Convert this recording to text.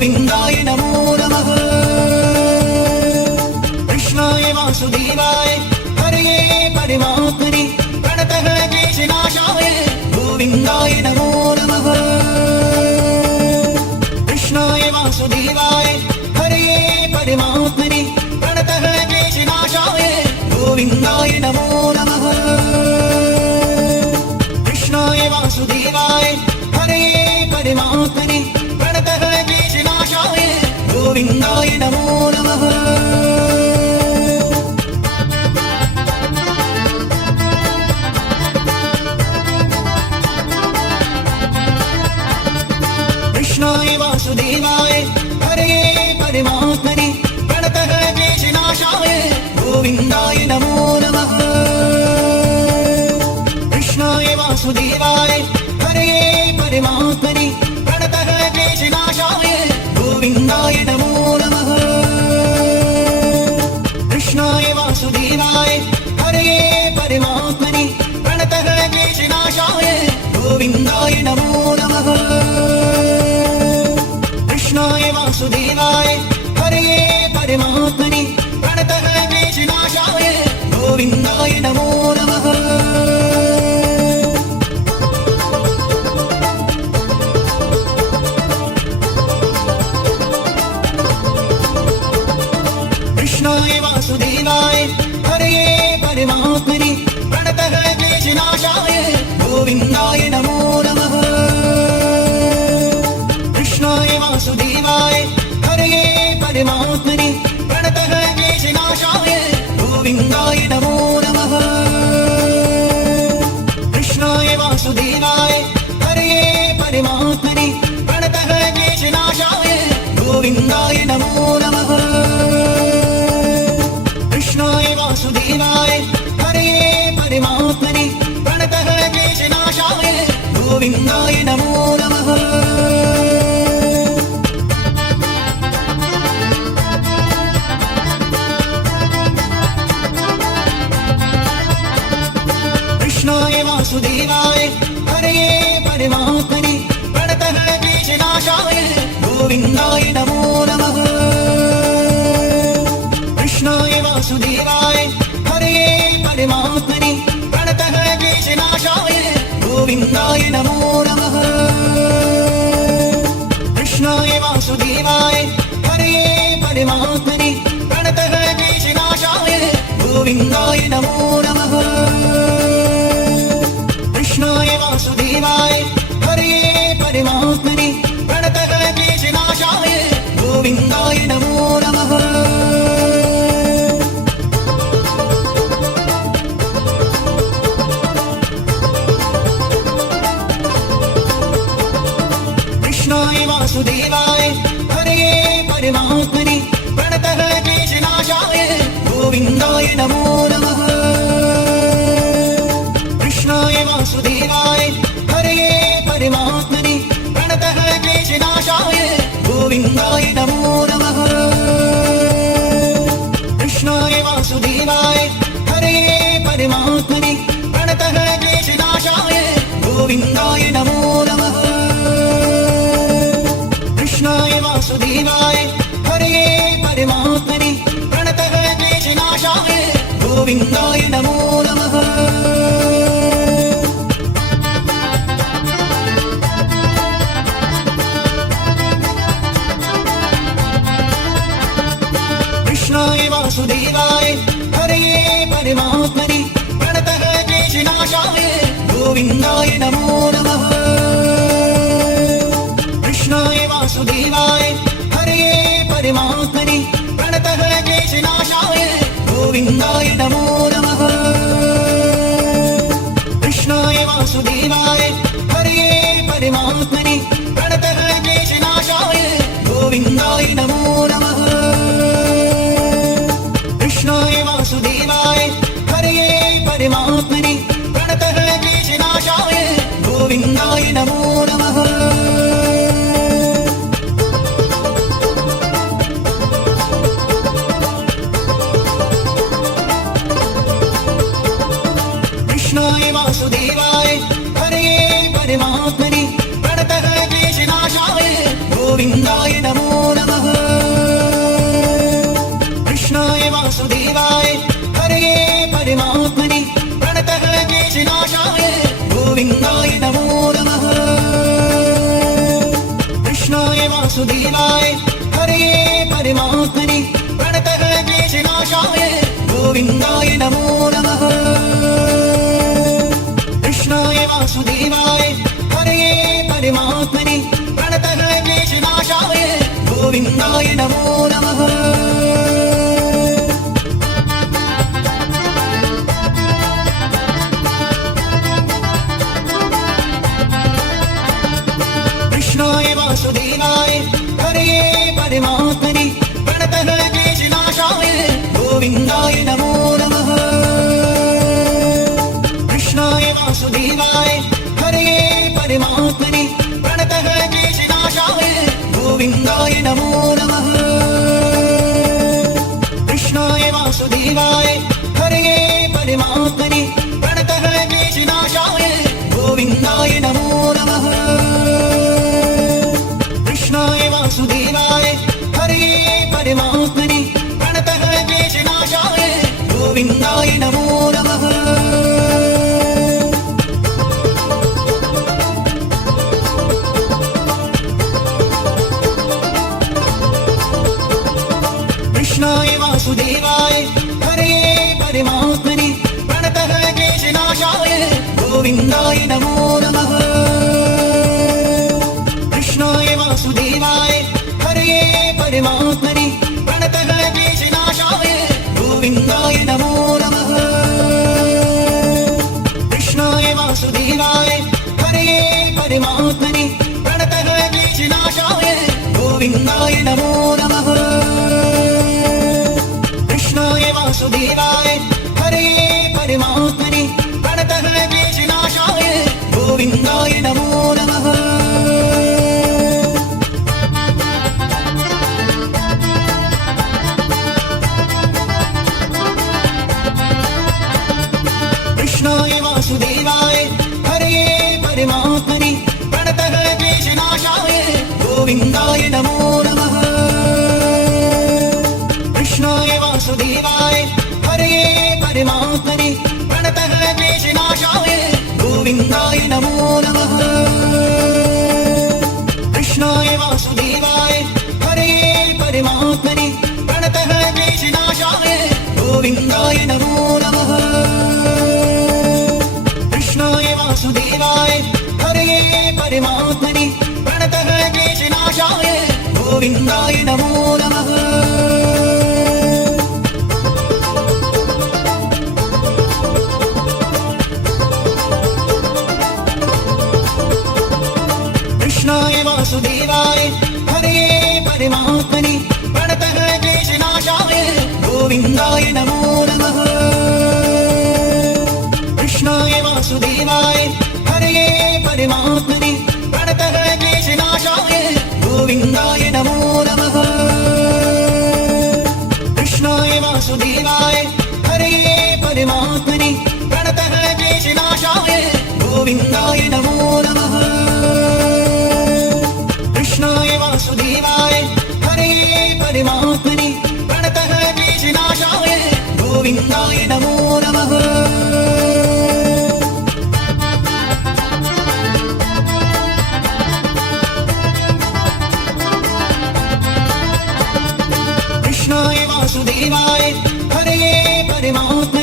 गोविन्दाय नमो नमः। कृष्णाय वासुदेवाय हरये परमात्मने प्रणतः क्लेशनाशाय गोविन्दाय नमो नमः। कृष्णाय वासुदेवाय हरये परमात्मने प्रणतः क्लेशनाशाय गोविन्दाय नमो नमः। कृष्णाय वासुदेवाय हरये परमात्मने प्रणतः क्लेशनाशाय गोविन्दाय नमो नमः। कृष्णाय वासुदेवाय हरये परमात्मने प्रणतः क्लेशनाशाय गोविन्दाय नमो नमः। कृष्णाय वासुदेवाय हरये परमात्मने प्रणतः क्लेशनाशाय गोविन्दाय नमो नमः। कृष्णाय वासुदेवाय हरये परमात्मने प्रणतः क्लेशनाशाय गोविन्दाय नमो नमः। कृष्णाय वासुदेवाय हरये परमात्मने प्रणतः क्लेशनाशाय गोविन्दाय नमो नमः। कृष्णाय वासुदेवाय हरये परमात्मने प्रणतः क्लेशनाशाय गोविन्दाय नमो नमः। कृष्णाय वासुदेवाय हरये परमात्मने प्रणतः क्लेशनाशाय गोविन्दाय नमो नमः। कृष्णाय वासुदेवाय हरये परमात्मने प्रणतः क्लेशनाशाय गोविन्दाय नमो नमः। कृष्णाय वासुदेवाय हरये परमात्मने प्रणतः क्लेशनाशाय गोविन्दाय नमो नमः। कृष्णाय वासुदेवाय हरये परमात्मने प्रणतः क्लेशनाशाय गोविन्दाय नमो नमः। कृष्णाय वासुदेवाय हरये परमात्मने प्रणतः क्लेशनाशाय गोविन्दाय नमो नमः। कृष्णाय वासुदेवाय हरये परमात्मने प्रणतः क्लेशनाशाय गोविन्दाय नमो नमः। कृष्णाय वासुदेवाय हरये परमात्मने प्रणतः क्लेशनाशाय गोविन्दाय नमो नमः। कृष्णाय वासुदेवाय हरये परमात्मने प्रणतः क्लेशनाशाय गोविन्दाय नमो नमः। कृष्णाय वासुदेवाय हरये परमात्मने प्रणतः क्लेशनाशाय गोविन्दाय नमो नमः। कृष्णाय वासुदेवाय हरये परमात्मने प्रणतः क्लेशनाशाय गोविन्दाय नमो नमः। कृष्णाय वासुदेवाय हरये परमात्मने प्रणतः क्लेशनाशाय गोविन्दाय नमो नमः। कृष्णाय वासुदेवाय हरये परमात्मने प्रणतः क्लेशनाशाय गोविन्दाय नमो नमः। कृष्णाय वासुदेवाय हरये परमात्मने प्रणतः क्लेशनाशाय गोविन्दाय नमो नमः। कृष्णाय वासुदेवाय हरये परमात्मने प्रणतः क्लेशनाशाय गोविन्दाय नमो नमः। कृष्णाय वासुदेवाय हरये परमात्मने प्रणतः क्लेशनाशाय गोविन्दाय नमो नमः। कृष्णाय वासुदेवाय हरये परमात्मने प्रणतः क्लेशनाशाय गोविन्दाय नमो वासुदेवाय हरे परमात्मने प्रणतः क्लेशनाशाय गोविन्दाय नमो नमः कृष्णाय वासुदेवाय हरे परमात्मने प्रणतः क्लेशनाशाय गोविन्दाय नमो नमः कृष्णाय वासुदेवाय हरे परमात्मने प्रणतः क्लेशनाशाय गोविन्दाय नमो नमः कृष्णाय वासुदेवाय हरे परमात्मने प्रणतः क्लेशनाशाय गोविन्दाय नमो नमः कृष्णाय वासुदेवाय हरे परमात्मने प्रणतः क्लेशनाशाय गोविन्दाय नमो नमः कृष्णाय वासुदेवाय हरे परमात्मने प्रणतः क्लेशनाशाय गोविन्दाय नमो नमः कृष्णाय वासुदेवाय हरे परमात्मने प्रणतः क्लेशनाशाय गोविन्दाय नमो नमः कृष्णाय वासुदेवाय हरे परमात्मने प्रणतः क्लेशनाशाय गोविन्दाय नमो नमः कृष्णाय वासुदेवाय हरे परमात्मने प्रणतः क्लेशनाशाय गोविन्दाय नमो नमः कृष्णाय वासुदेवाय हरे परमात्मने प्रणतः क्लेशनाशाय गोविन्दाय नमो नमः कृष्णाय वासुदेवाय हरे परमात्मने प्रणतः क्लेशनाशाय गोविन्दाय नमो नमः कृष्णाय वासुदेवाय हरे परमात्मने प्रणतः क्लेशनाशाय गोविन्दाय नमो नमः कृष्णाय वासुदेवाय हरे परमात्मने प्रणतः क्लेशनाशाय गोविन्दाय नमो नमः कृष्णाय वासुदेवाय हरे परमात्मने प्रणतः क्लेशनाशाय गोविन्दाय नमो नमः कृष्णाय वासुदेवाय हरे परमात्मने प्रणतः क्लेशनाशाय गोविन्दाय नमो नमः कृष्णाय वासुदेवाय हरे परमात्मने प्रणतः क्लेशनाशाय गोविन्दाय नमो नमः कृष्णाय वासुदेवाय हरे परमात्मने प्रणतः क्लेशनाशाय गोविन्दाय नमो नमः कृष्णाय वासुदेवाय हरे परमात्मने प्रणतः क्लेशनाशाय गोविन्दाय नमो नमः कृष्णाय वासुदेवाय हरे परमात्मने